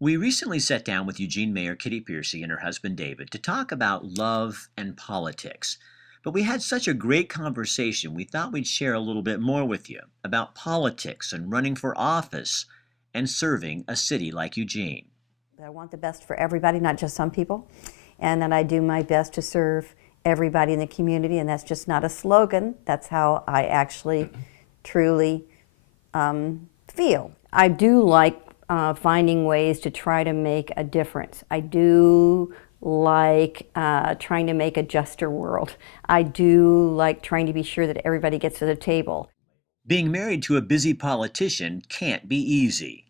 We recently sat down with Eugene Mayor Kitty Piercy and her husband David to talk about love and politics. But we had such a great conversation, we thought we'd share a little bit more with you about politics and running for office and serving a city like Eugene. I want the best for everybody, not just some people, and that I do my best to serve everybody in the community, and that's just not a slogan. That's how I actually truly feel. I do like finding ways to try to make a difference. I do like trying to make a juster world. I do like trying to be sure that everybody gets to the table. Being married to a busy politician can't be easy.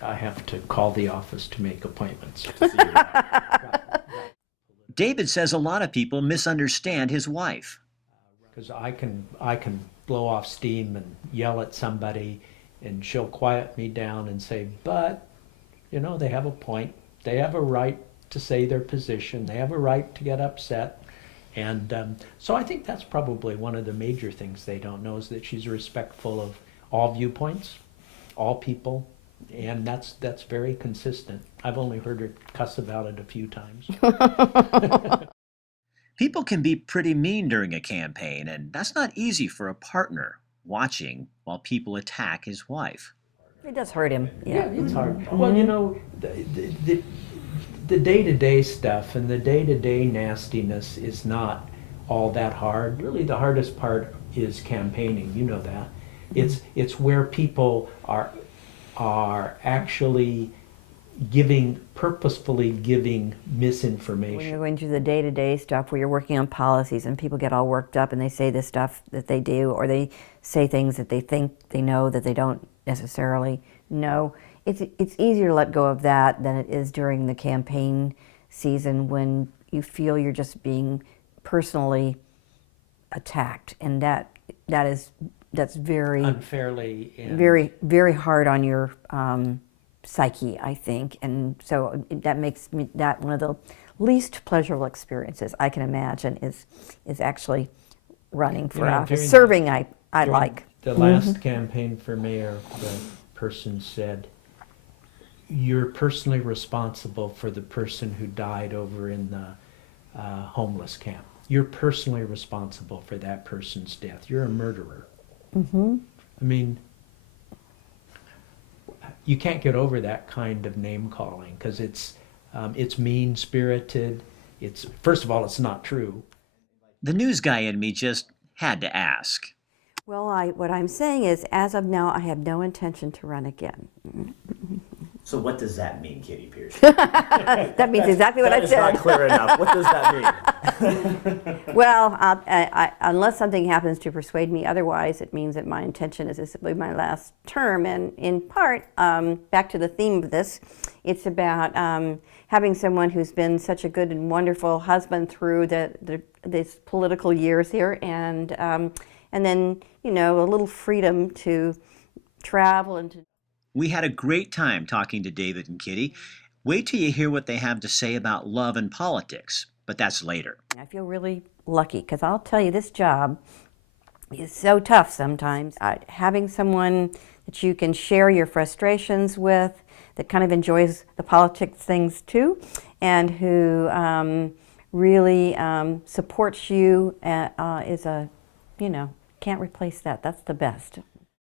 I have to call the office to make appointments. David says a lot of people misunderstand his wife. Because I can blow off steam and yell at somebody, and she'll quiet me down and say, but, they have a point. They have a right to say their position. They have a right to get upset. And so I think that's probably one of the major things they don't know, is that she's respectful of all viewpoints, all people, and that's very consistent. I've only heard her cuss about it a few times. People can be pretty mean during a campaign, and that's not easy for a partner watching while people attack his wife. It does hurt him. Yeah, it's hard. Well, the day-to-day stuff and the day-to-day nastiness is not all that hard. Really, the hardest part is campaigning. You know that. It's where people are actually purposefully giving misinformation. When you're going through the day-to-day stuff where you're working on policies and people get all worked up and they say the stuff that they do, or they say things that they think they know that they don't necessarily know, it's easier to let go of that than it is during the campaign season, when you feel you're just being personally attacked, and that's very unfairly and very, very hard on your psyche, I think, and so that makes me that one of the least pleasurable experiences I can imagine is actually running for office. Serving, I like. The last campaign for mayor, the person said, "You're personally responsible for the person who died over in the homeless camp. You're personally responsible for that person's death. You're a murderer." I mean, you can't get over that kind of name calling, because it's mean spirited. First of all, it's not true. The news guy in me just had to ask. Well, what I'm saying is, as of now, I have no intention to run again. So what does that mean, Kitty Pierce? That means exactly what I That is said. not clear enough. What does that mean? Well, unless something happens to persuade me otherwise, it means that my intention is this will be my last term. And in part, back to the theme of this, it's about having someone who's been such a good and wonderful husband through these political years here, and then, a little freedom to travel and to... We had a great time talking to David and Kitty. Wait till you hear what they have to say about love and politics, but that's later. I feel really lucky, because I'll tell you, this job is so tough sometimes. Having someone that you can share your frustrations with, that kind of enjoys the politics things too, and who really supports you is can't replace that. That's the best.